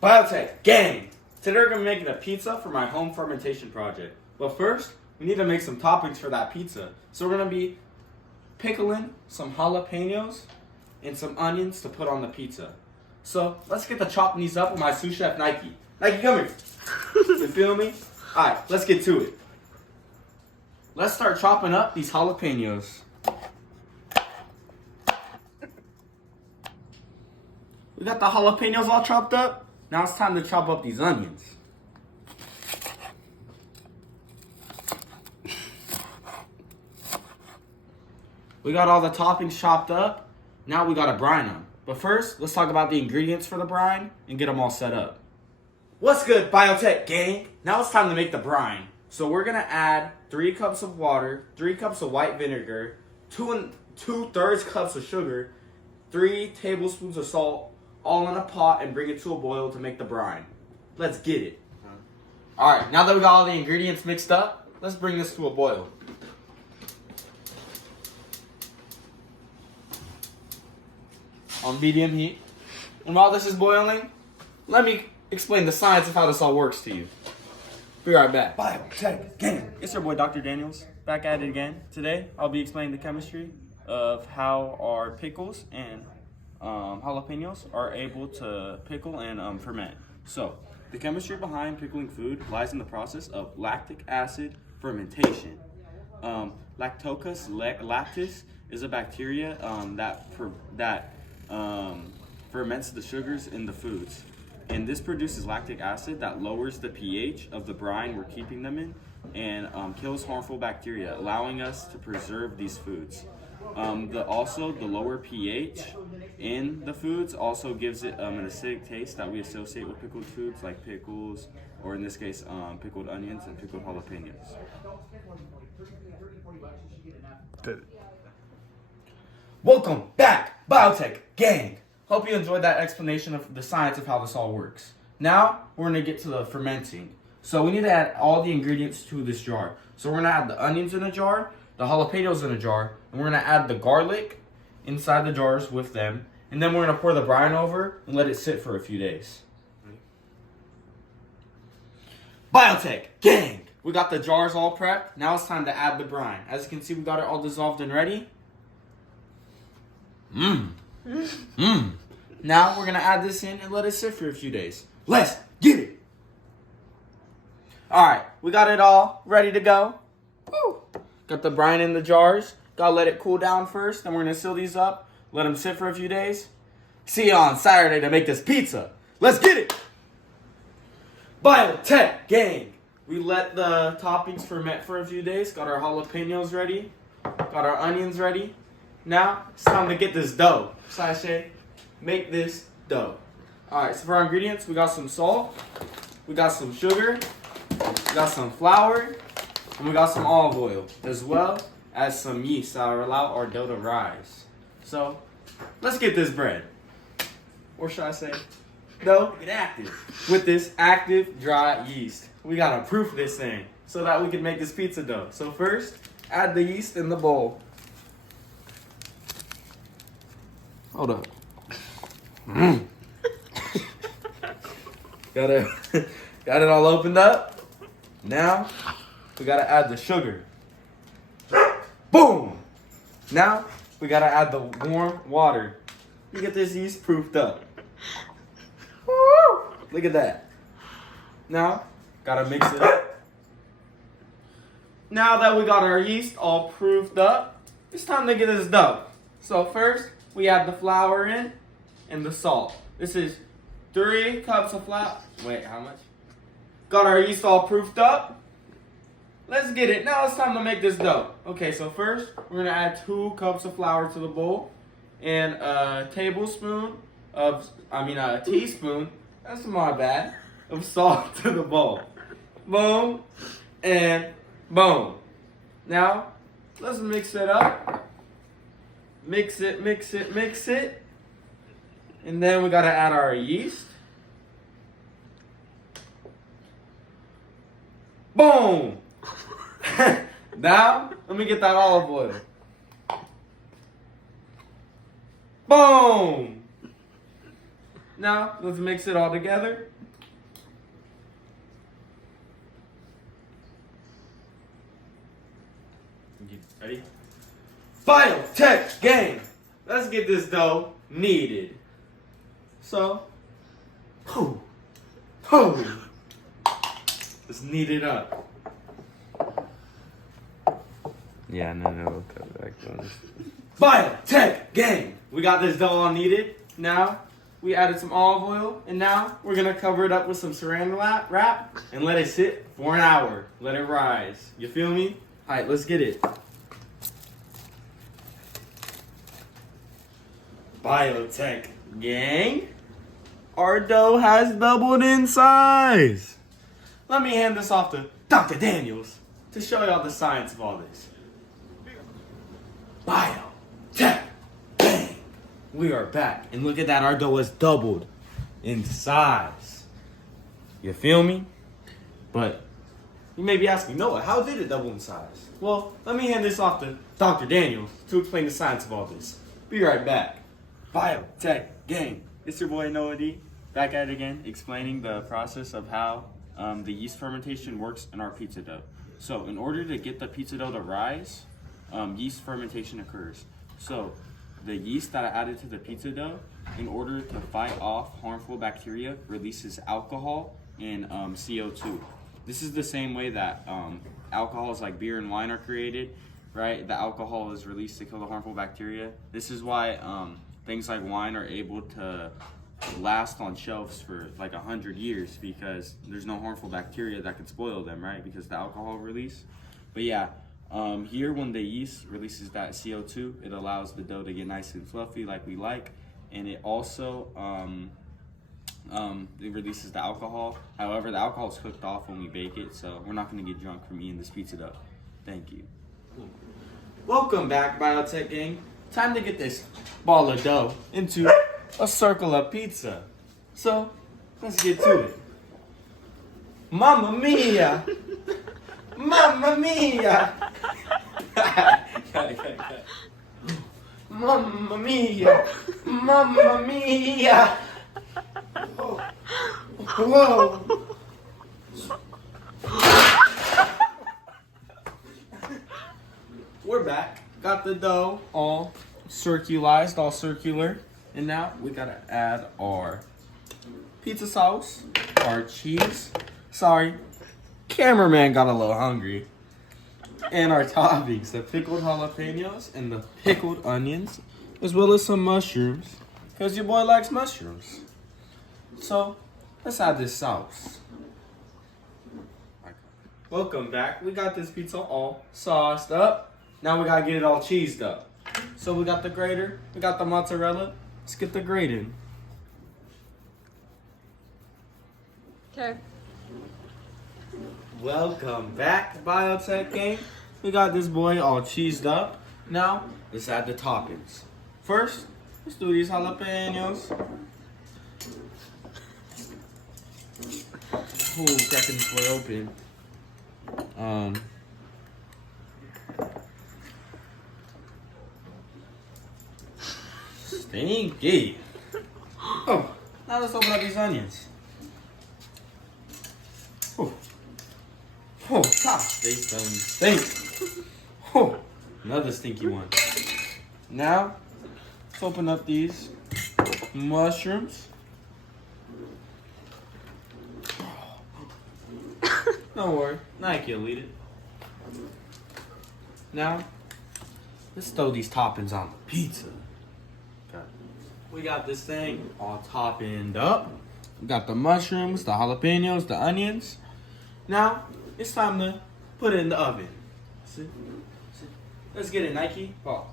Biotech gang! Today we're going to be making a pizza for my home fermentation project. But first, we need to make some toppings for that pizza. So we're going to be pickling some jalapenos and some onions to put on the pizza. So let's get to chopping these up with my sous chef Nike. Nike, come here. You feel me? Alright, let's get to it. Let's start chopping up these jalapenos. We got the jalapenos all chopped up. Now it's time to chop up these onions. We got all the toppings chopped up. Now we gotta brine them. But first, let's talk about the ingredients for the brine and get them all set up. What's good, Biotech gang? Now it's time to make the brine. So we're gonna add 3 cups of water, 3 cups of white vinegar, 2/3 cups of sugar, 3 tablespoons of salt, all in a pot, and bring it to a boil to make the brine. Let's get it. Alright, now that we got all the ingredients mixed up, let's bring this to a boil. On medium heat. And while this is boiling, let me explain the science of how this all works to you. Be right back. Biotech gang. It's your boy Dr. Daniels, back at it again. Today, I'll be explaining the chemistry of how our pickles and jalapenos are able to pickle and ferment. So, the chemistry behind pickling food lies in the process of lactic acid fermentation. Lactocus lactis is a bacteria that ferments the sugars in the foods. And this produces lactic acid that lowers the pH of the brine we're keeping them in and kills harmful bacteria, allowing us to preserve these foods. The lower pH in the foods also gives it an acidic taste that we associate with pickled foods like pickles, or in this case, pickled onions and pickled jalapenos. Welcome back, Biotech gang! Hope you enjoyed that explanation of the science of how this all works. Now, we're going to get to the fermenting. So we need to add all the ingredients to this jar. So we're going to add the onions in a jar, the jalapenos in a jar, and we're going to add the garlic inside the jars with them. And then we're going to pour the brine over and let it sit for a few days. Biotech gang! We got the jars all prepped. Now it's time to add the brine. As you can see, we got it all dissolved and ready. Now we're gonna add this in and let it sit for a few days. Let's get it. Alright, we got it all ready to go. Woo. Got the brine in the jars. Gotta let it cool down first. Then we're gonna seal these up, let them sit for a few days. See you on Saturday to make this pizza. Let's get it. Biotech gang. We let the toppings ferment for a few days. Got our jalapenos ready. Got our onions ready. Now, it's time to get this dough. Sashay, make this dough. Alright, so for our ingredients, we got some salt, we got some sugar, we got some flour, and we got some olive oil, as well as some yeast that will allow our dough to rise. So, let's get this bread. Or should I say, dough, get active. With this active, dry yeast. We gotta proof this thing so that we can make this pizza dough. So first, add the yeast in the bowl. Hold up. Got it all opened up. Now, we gotta add the sugar. Boom! Now, we gotta add the warm water. You get this yeast proofed up. Woo! Look at that. Now, gotta mix it up. Now that we got our yeast all proofed up, it's time to get this dough. So first, we add the flour in and the salt. This is 3 cups of flour. Wait, how much? Got our yeast all proofed up. Let's get it. Now it's time to make this dough. Okay, so first we're gonna add 2 cups of flour to the bowl and a teaspoon, that's my bad, of salt to the bowl. Boom and boom. Now, let's mix it up. Mix it. And then we gotta add our yeast. Boom! Now, let me get that olive oil. Boom! Now, let's mix it all together. You ready? Biotech gang! Let's get this dough kneaded. So, let's knead it up. Yeah, no, we'll cut back on this. Biotech gang! We got this dough all kneaded. Now, we added some olive oil, and now we're gonna cover it up with some saran wrap and let it sit for an hour. Let it rise. You feel me? All right, let's get it. Biotech gang, our dough has doubled in size. Let me hand this off to Dr. Daniels to show y'all the science of all this. Biotech gang. We are back, and look at that, our dough has doubled in size. You feel me? But you may be asking, Noah, how did it double in size? Well, let me hand this off to Dr. Daniels to explain the science of all this. Be right back. Biotech gang. It's your boy Noah D. Back at it again, explaining the process of how the yeast fermentation works in our pizza dough. So, in order to get the pizza dough to rise, yeast fermentation occurs. So, the yeast that I added to the pizza dough, in order to fight off harmful bacteria, releases alcohol and CO2. This is the same way that alcohols like beer and wine are created, right? The alcohol is released to kill the harmful bacteria. This is why things like wine are able to last on shelves for like 100 years, because there's no harmful bacteria that can spoil them, right? Because the alcohol release. But yeah, here when the yeast releases that CO2, it allows the dough to get nice and fluffy like we like, and it also it releases the alcohol. However, the alcohol is cooked off when we bake it, so we're not going to get drunk from eating this pizza dough. Thank you. Welcome back, Biotech gang. Time to get this ball of dough into a circle of pizza. So, let's get to it. Mamma mia! Mamma mia! Mamma mia! Mamma mia! Oh. Whoa! We're back. Got the dough all circularized, all circular. And now we gotta add our pizza sauce, our cheese. Sorry, cameraman got a little hungry. And our toppings, the pickled jalapenos and the pickled onions, as well as some mushrooms, because your boy likes mushrooms. So, let's add this sauce. Welcome back. We got this pizza all sauced up. Now we gotta get it all cheesed up. So we got the grater, we got the mozzarella. Let's get the grating. Okay. Welcome back, Biotech gang. We got this boy all cheesed up. Now, let's add the toppings. First, let's do these jalapenos. Ooh, cracking this boy open. Stinky. Oh, now let's open up these onions. Oh, God, they stink. Oh, another stinky one. Now, let's open up these mushrooms. Don't worry, Nike will eat it. Now, let's throw these toppings on the pizza. Okay. We got this thing all toppened up. We got the mushrooms, the jalapenos, the onions. Now, it's time to put it in the oven. See? Let's get it, Nike. Oh.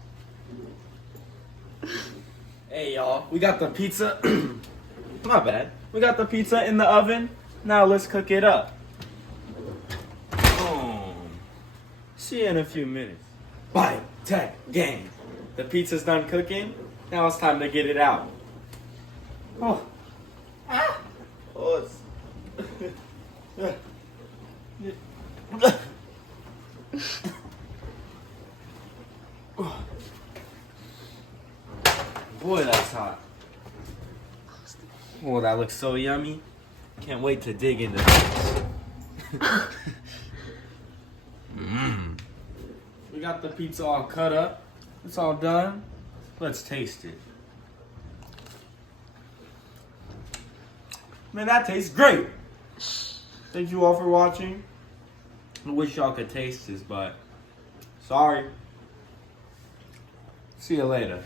Hey, y'all. We got the pizza. My bad. We got the pizza in the oven. Now, let's cook it up. See you in a few minutes. Biotech gang. The pizza's done cooking. Now it's time to get it out. Oh. Ah. Oh, it's... Boy, that's hot. looks so yummy. Can't wait to dig into this. We got the pizza all cut up. It's all done. Let's taste it. Man, that tastes great. Thank you all for watching. I wish y'all could taste this, but sorry. See you later.